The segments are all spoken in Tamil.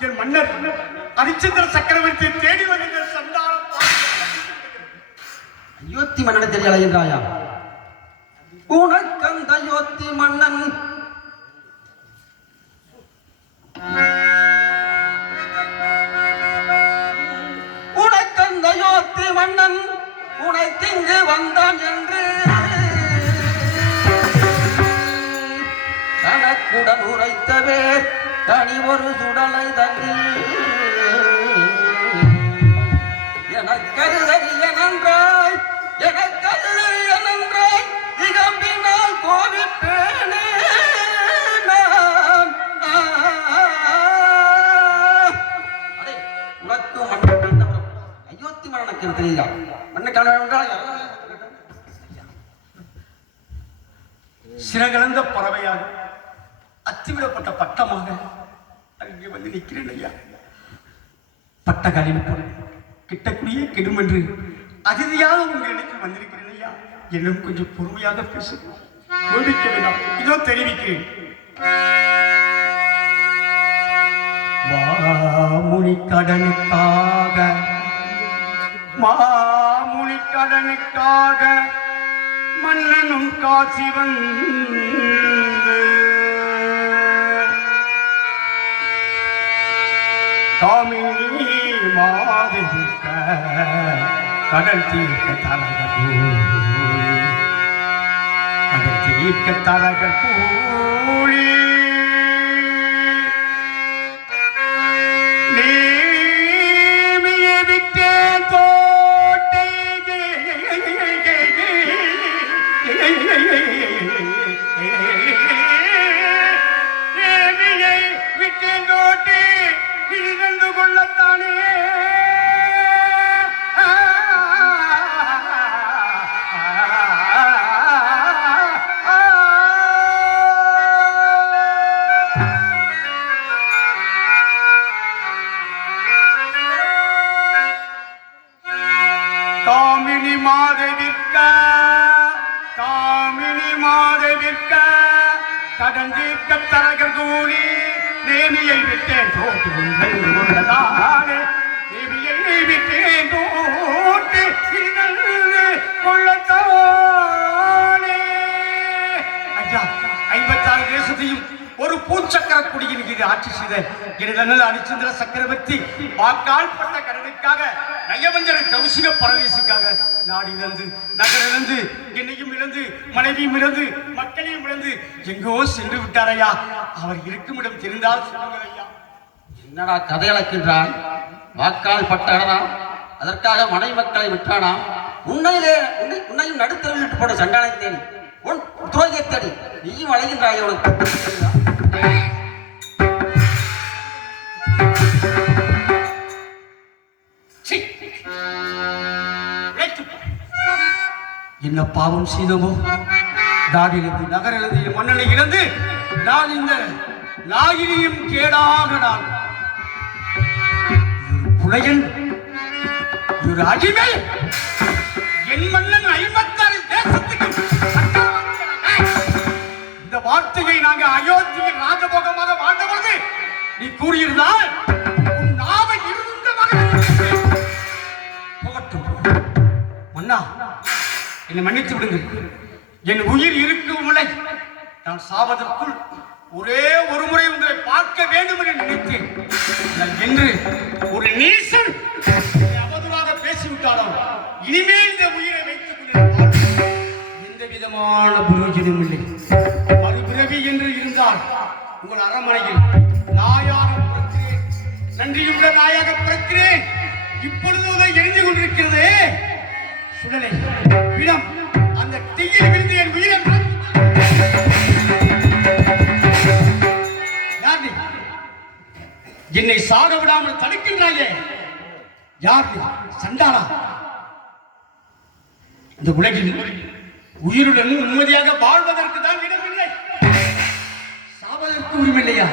என் மன்னர் ஹரிச்சந்திர சக்கரவர்த்தி தேடி வருகின்ற சந்தானம் அயோத்தி மன்னனை தெரியல என்றாயா உனக்கந்த அயோத்தி மன்னன். உனக்கந்த அயோத்தி மன்னன். உனக்கிங்கு வந்தான் என்று தனி ஒரு சுடலை தண்ணீர் எனக்கருதறிய நன்றாய் எனக்கருதறிய நன்றாய் இகம்பினால் கோவிப்பேனே நான். அடே, உனக்கு மன்னன் பிறந்தவரும் அயோத்தி மன்னனுக்கு தெரியுதா மன்ன என்றால் யார்? சிறகலந்த பறவையாக அத்துவிடப்பட்ட பட்டமாக அங்கே வந்து நிற்கிறேன் ஐயா. பட்ட காலில் போல கிட்டக்கூடிய கெடும் என்று அதிதியாக உங்களிடத்தில் வந்திருக்கிறேன் ஐயா. என்னும் கொஞ்சம் பொறுமையாக பேசு. கோபிக்க வேண்டாம் இதோ தெரிவிக்கிறேன். மாமுனி கடனுக்காக மாமுனி கடனுக்காக மன்னனும் காசி வந்து காமினி மாதிருக்க கடல் தீர்க்க தரகர் கடல் தீர்க்க தரகர் காமினி மாதவிற்க காமினி மாதவிற்க கடந்தீர்க்க தரகர் கூலி தேவியை விட்டேன் தோட்டு உள்ளதானே தேவியை விட்டேன் தோட்டு கொள்ளத்தானே. ஐயா ஐம்பத்தாறு தேசத்தையும் ஒரு பூச்சக்கர குடியின் இது ஆட்சி செய்த கிரிதனல் அரிச்சந்திர சக்கரவர்த்தி வாக்கால் நயவஞ்சர கௌசிக பரதேசிக்காக நாடு இழந்து நகர் இழந்து என்னையும் இழந்து மனைவியும் இழந்து மக்களையும் இழந்து எங்கோ சென்று விட்டாரையா அவர் இருக்குமிடம் தெரிந்தால் சொல்லுங்கள் என்னடா கதை அளக்கின்றான் வாக்கால் பட்டானா? அதற்காக மனை மக்களை விட்டானா? உன்னையிலே உன்னை உன்னையும் நடுத்தரவில் விட்டு போட சண்டானை தேடி உன் துரோகியை தேடி நீயும் அழைகின்றாய் உனக்கு என்ன பாவம் செய்தோமோ? நாடிலிருந்து நகரிலிருந்து மன்னனை இழந்து நான் இந்த நாகினியும் கேடாக நான் ஒரு புலையன் ஒரு அடிமை. என் மன்னன் ஐம்பத்தாறு தேசத்துக்கு இந்த வார்த்தையை நாங்க அயோத்தியில் ராஜபோகமாக வாழ்ந்த பொழுது நீ கூறியிருந்தால் என்னை மன்னித்து விடுங்கள். என் உயிர் இருக்கும் வரை நான் சாவதற்குள் ஒரே ஒரு முறை உங்களை பார்க்க வேண்டும் என்று நினைத்தேன். என்று ஒரு நீசன் அவதுவாக அவதூறாக பேசிவிட்டாலோ இனிமேல் இந்த உயிரை வைத்துக் கொண்டு எந்த விதமான பிரயோஜனம் இல்லை. மறுபிறவி என்று இருந்தால் உங்கள் அரண்மனையில் நாயாக பிறக்கிறேன். நன்றியுள்ள நாயாக பிறக்கிறேன். இப்பொழுது எரிந்து கொண்டிருக்கிறது. சுடலை. அந்த தீயில் விழுந்து என் உயிரம் என்னை சாக விடாமல் தடுக்கின்றாயே. யார் சண்டாளா? இந்த உலகில் உயிருடன் நிம்மதியாக வாழ்வதற்கு தான் இடமில்லை. சாவதற்கு உரிமில்லையா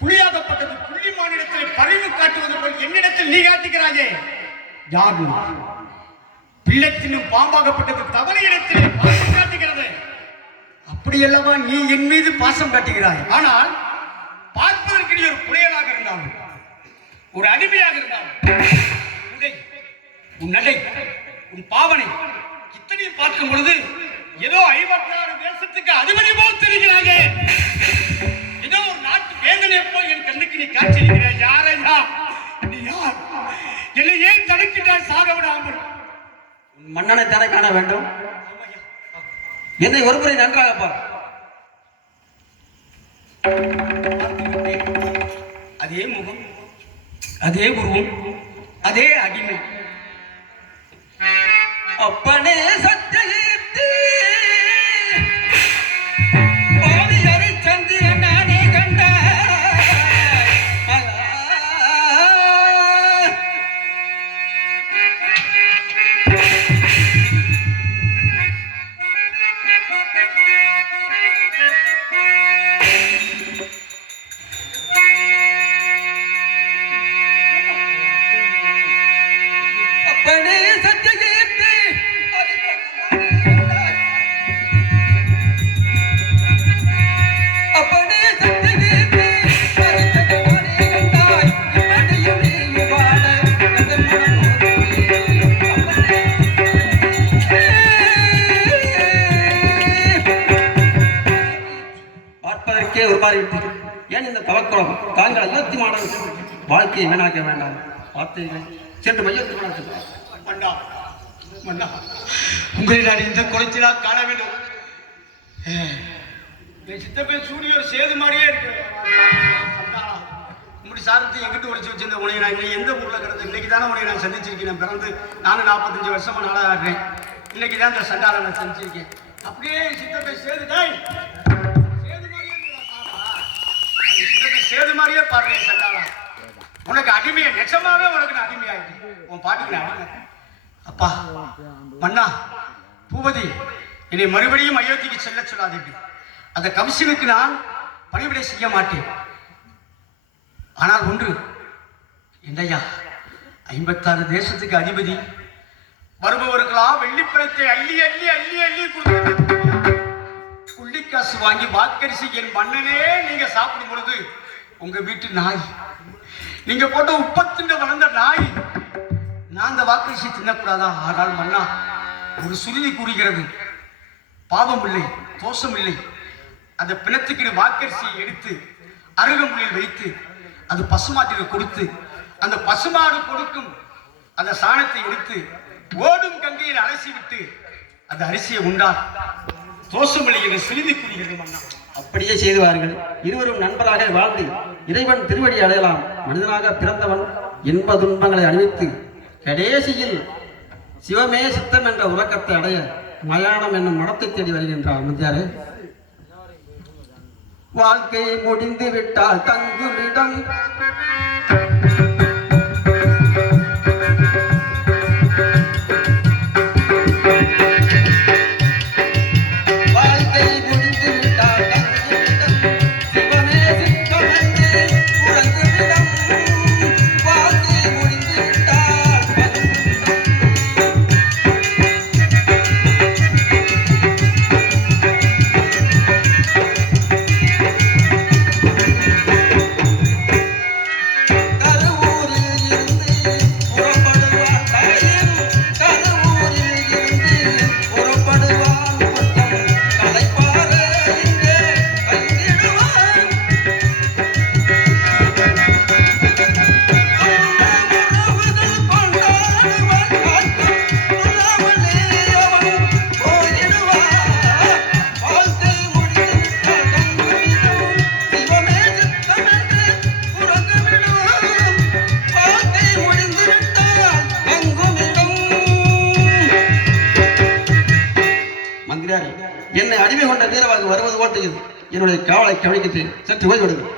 புலியாகப்பட்டது புள்ளி மாநிலத்தில் பறிவு காட்டுவது போல் என்னிடத்தில் நீ காட்டுகிறாயே. யார் பிள்ளைத்தினும் பாம்பாகப்பட்டது தவணை இடத்திலே பாசம் காட்டுகிறது. அப்படியல்லவா நீ என் மீது பாசம் காட்டுகிறாய். ஆனால் பார்ப்பதற்கு நீ ஒரு புலையலாக இருந்தாலும் ஒரு அடிமையாக இருந்தாலும் உடை உன் நடை உன் பாவனை இத்தனையும் பார்க்கும் பொழுது ஏதோ ஐம்பத்தாறு தேசத்துக்கு அதிபதி போல் தெரிகிறாயே. மன்னனை தானே காண வேண்டும்? என்னை ஒருமுறை நன்றாக பார். அதே முகம் அதே உருவம் அதே அடிமை. அப்பனே சத் தவக்குளம் தாங்கள் மாணவன் வாழ்க்கையை வீணாக்க வேண்டாம். பார்த்தீர்கள். சென்று மையத்து மன்னா உங்களை நான் இந்த குளத்திலா காண வேண்டும்? என் சித்தப்பே சூரியர் சேது மாதிரியே இருக்கு. உங்களுடைய சாரத்தை எங்கிட்ட ஒழிச்சு வச்சிருந்த உனையை நான் இன்னைக்கு எந்த ஊர்ல கிடந்து இன்னைக்கு தானே உனையை நான் சந்திச்சிருக்கேன். பிறந்து நானும் நாற்பத்தஞ்சு வருஷமா நாளாக ஆடுறேன் இன்னைக்கு தான் இந்த சண்டாரம் நான் சந்திச்சிருக்கேன். அப்படியே சித்தப்பே சேது ஏது மாதிரியே பாடுறீங்க சண்டாளா? உனக்கு அடிமையை நிஜமாவே உனக்கு நான் அடிமையாயிட்டேன். உன் பாட்டுக்கு நான் அப்பா மன்னா பூபதி என்னை மறுபடியும் அயோத்திக்கு செல்ல சொல்லாதீர்கள். அந்த கம்சனுக்கு நான் பணிவிடை செய்ய மாட்டேன். ஆனால் ஒன்று என்னையா ஐம்பத்தாறு தேசத்துக்கு அதிபதி வருபவர்களா வெள்ளிப்பழத்தை அள்ளி அள்ளி அள்ளி அள்ளி கொடுத்து புள்ளிக்காசு வாங்கி வாக்கரிசி என் மன்னனே நீங்க சாப்பிடும் பொழுது உங்க வீட்டு நாய். நீங்க போட்ட உப்பத்தின் வளர்ந்த நாய். நான் அந்த வாக்கரிசி தின்னக்கூடாதா? ஆனால் மன்னா ஒரு சுருதி கூறுகிறது. பாவம் இல்லை தோஷம் இல்லை அந்த பிணத்துக்கு வாக்கரிசியை எடுத்து அருகம்புலில் வைத்து அது பசுமாட்டிற்கு கொடுத்து அந்த பசுமாடு கொடுக்கும் அந்த சாணத்தை எடுத்து ஓடும் கங்கையில் அலசி விட்டு அந்த அரிசியை உண்டால் தோஷமில்லை என்று சுருதி கூறுகிறது மன்னா. அப்படியே செய்துவார்கள். இருவரும் நண்பராக வாழ்ந்து இறைவன் திருவடி அடையலாம். மனிதனாக பிறந்தவன் இன்ப துன்பங்களை அணிவித்து கடைசியில் சிவமே சித்தம் என்ற உறக்கத்தை அடைய மயானம் என்னும் மடத்தை தேடி வருகின்றார். முத்தியாரே வாழ்க்கை முடிந்து விட்டால் தங்குமிடம் வருவது போல் தெரியுது என்னுடைய காவலை கவனிக்கிட்டு சற்று ஓய்வெடுங்கள்.